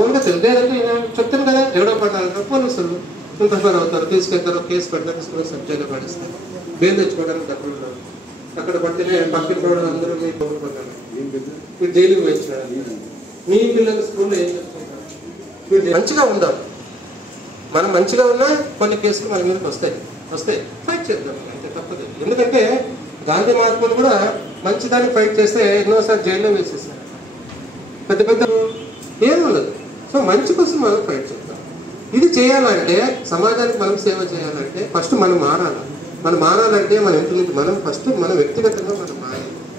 ఓన్గా తెలుసు. లేదంటే చెప్తాను కదా, ఎవడో పడ్డారు పోలీసులు ప్రిఫర్ అవుతారు, తీసుకెళ్తారు, కేసు పెడతారు, సబ్జెక్ట్లో పడిస్తారు, బెయిల్ తెచ్చుకోవడానికి డబ్బులు ఉండవు. అక్కడ పడితే పక్కన కూడా అందరూ మీ పౌరులు పడ్డారు, మీరు జైలుకి వేయించినారు. మీ పిల్లల స్కూల్లో ఏం చెప్తుంటారు? మీరు మంచిగా ఉండాలి. మనం మంచిగా ఉన్నా కొన్ని కేసులు మన మీదకి వస్తాయి. ఫైట్ చేద్దాం, అంటే తప్పదు. ఎందుకంటే గాంధీ మహాత్ములు కూడా మంచిదాన్ని ఫైట్ చేస్తే ఎన్నోసారి జైల్లో వేసేసారు. పెద్ద పెద్ద ఏం ఉండదు. సో మంచి కోసం మనం ఫైట్ చేద్దాం. ఇది చేయాలంటే, సమాజానికి మనం సేవ చేయాలంటే ఫస్ట్ మనం మారాలంటే మన ఇంటి నుంచి మనం ఫస్ట్ మన వ్యక్తిగతంగా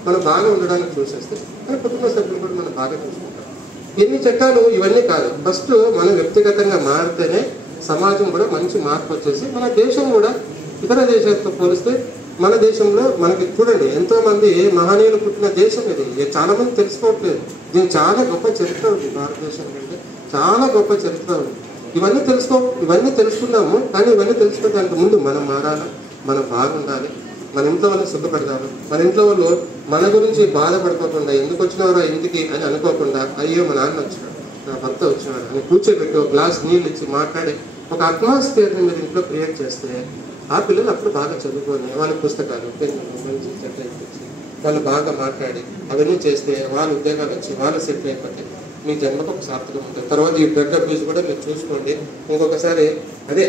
మనం బాగా ఉండడానికి చూసేస్తే మన కుటుంబ సభ్యులు కూడా మనం బాగా చూసుకుంటాం. ఎన్ని చట్టాలు ఇవన్నీ కాదు, ఫస్ట్ మనం వ్యక్తిగతంగా మారితేనే సమాజం కూడా మంచి మార్పు వచ్చేసి మన దేశం కూడా ఇతర దేశాలతో పోలిస్తే మన దేశంలో మనకి చూడండి ఎంతో మంది మహనీయులు పుట్టిన దేశం ఇది. చాలా మంది తెలుసుకోవట్లేదు. దీనికి చాలా గొప్ప చరిత్ర ఉంది. భారతదేశం కంటే చాలా గొప్ప చరిత్ర ఉంది. ఇవన్నీ తెలుసుకున్నాము. కానీ ఇవన్నీ తెలుసుకోవడానికి ముందు మనం మారాలి, మనం బాగుండాలి, మన ఇంట్లో వాళ్ళని సుఖపెడతాము. మన ఇంట్లో వాళ్ళు మన గురించి బాధపడుకోకుండా ఎందుకు వచ్చినవారో ఇంటికి అని అనుకోకుండా, అయ్యో మా నాన్న వచ్చినాడు, నా భర్త వచ్చినాడు అని కూర్చోబెట్టి ఒక గ్లాస్ నీళ్ళు ఇచ్చి మాట్లాడి ఒక అట్మాస్ఫియర్ని మీరు ఇంట్లో క్రియేట్ చేస్తే ఆ పిల్లలు అప్పుడు బాగా చదువుకొని వాళ్ళ పుస్తకాలు పెన్నులు మంచి చెట్ల ఇచ్చి వాళ్ళు బాగా మాట్లాడి అవన్నీ చేస్తే వాళ్ళ ఉద్యోగాలు వచ్చి వాళ్ళు సెటిల్ అయిపోతే మీ జన్మకు ఒక సార్థకం ఉంటుంది. తర్వాత ఈ డ్రగ్ అబ్యూస్ కూడా మీరు చూసుకోండి. ఇంకొకసారి అదే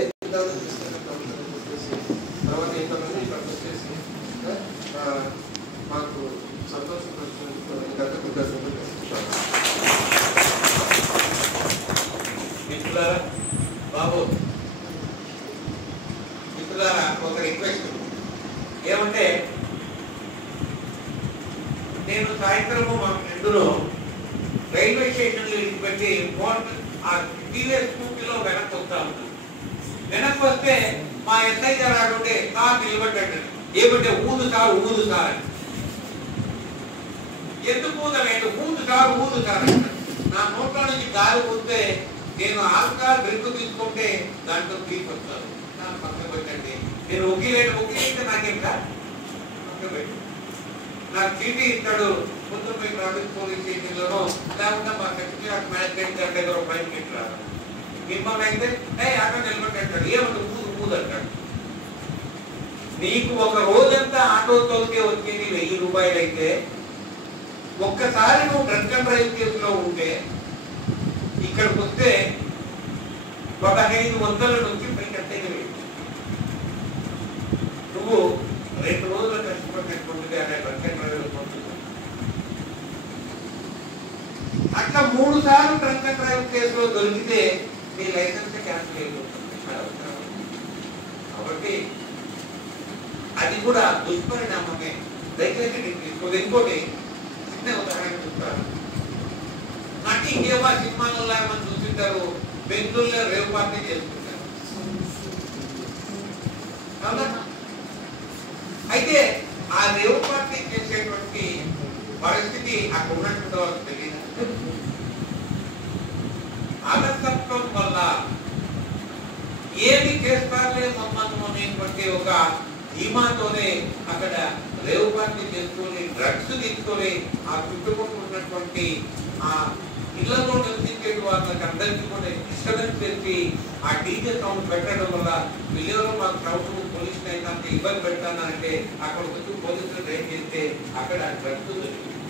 తర్వాత ఇంతమంది ఇక్కడికి వచ్చేసి మాకు సంతోషం బాబు మిత్రులారా, ఒక రిక్వెస్ట్ ఏమంటే, నేను సాయంత్రము మా ఫ్రెండ్ను రైల్వే స్టేషన్లో పెట్టి ఆ టీవీఎస్ స్కూటీలో వెనక్కి వస్తా ఉన్నాను. వెనక్కి వస్తే మా ఎస్ఐ గారు ఆడుంటే కార్ నిలబడ్డాడు. ఏమంటే ఊదు సార్ ఎందుకు ఊదలేదు, ఊదు సార్ నా నోట్లో నుంచి గాలి ఊదితే నేను ఆల్కహాల్ డ్రింక్ తీసుకుంటే దాంట్లో క్లీప్ వస్తారు. నాకు పక్కన పెట్టండి, నేను ఒకేలేంటే నాకేం కాదు, పక్కన పెట్టి నాకు చీటీ ఇస్తాడు. ముందు పోయి ట్రాఫిక్ పోలీస్ స్టేషన్లోనో లేకుండా మా సెక్రటరీ మ్యాజిస్ట్రేట్ గారి దగ్గర బయటకి ఇట్టారు. మిమ్మల్ని అయితే అక్కడ నిలబెట్టాడు, ఏమంటే ఊదు అంటాడు. నీకు ఒక రోజంతా ఆటో తోలితే వచ్చేది 1000 రూపాయలు అయితే, ఒక్కసారి నువ్వు డ్రంక్ అండ్ డ్రైవ్ కేసులో ఉంటే ఇక్కడికి వస్తే 1500 నుంచి పైకి అంతేగా నువ్వు 2 రోజులు కష్టపడినటువంటిది అనే డ్రంక్ అండ్ డ్రైవ్ అట్లా 3 సార్లు డ్రంక్ అండ్ డ్రైవ్ కేసులో దొరికితే నీ లైసెన్స్ క్యాన్సిల్ అయిపోతుంది. కాబట్టి అది కూడా దుష్పరిణామమే. దయచేసి తీసుకోదు. ఇంకోటి చిన్న ఉదాహరణ చెప్తారు. నాకు ఇంకేమో సినిమాలలో మనం చూస్తుంటారు, బెంగళూరులో రేవ్ పార్టీ చేసుకుంటారు. అయితే ఆ రేవ్ పార్టీ చేసేటువంటి పరిస్థితి అక్కడ ఉన్నటువంటి వాళ్ళకి తెలియదు. అలసత్వం వల్ల ఏమి చేస్తారులే మమ్మల్ని అనేటువంటి ఒక ధీమాతోనే అక్కడ రేవ్ పార్టీ చేసుకొని డ్రగ్స్ తీసుకొని ఆ చుట్టుపక్కల ఉన్నటువంటి ఆ ఇళ్లలో నివసించే వాళ్ళకి అందరికీ కూడా డిస్టర్బెన్స్ చేసి ఆ డీజే సౌండ్ పెట్టడం వల్ల పిల్లలు మాకు సౌండ్ పోలీసులు అయినా ఇబ్బంది పెడతానంటే అక్కడ వచ్చి పోలీసులు రైడ్ చేస్తే అక్కడ డ్రగ్స్ దొరికింది.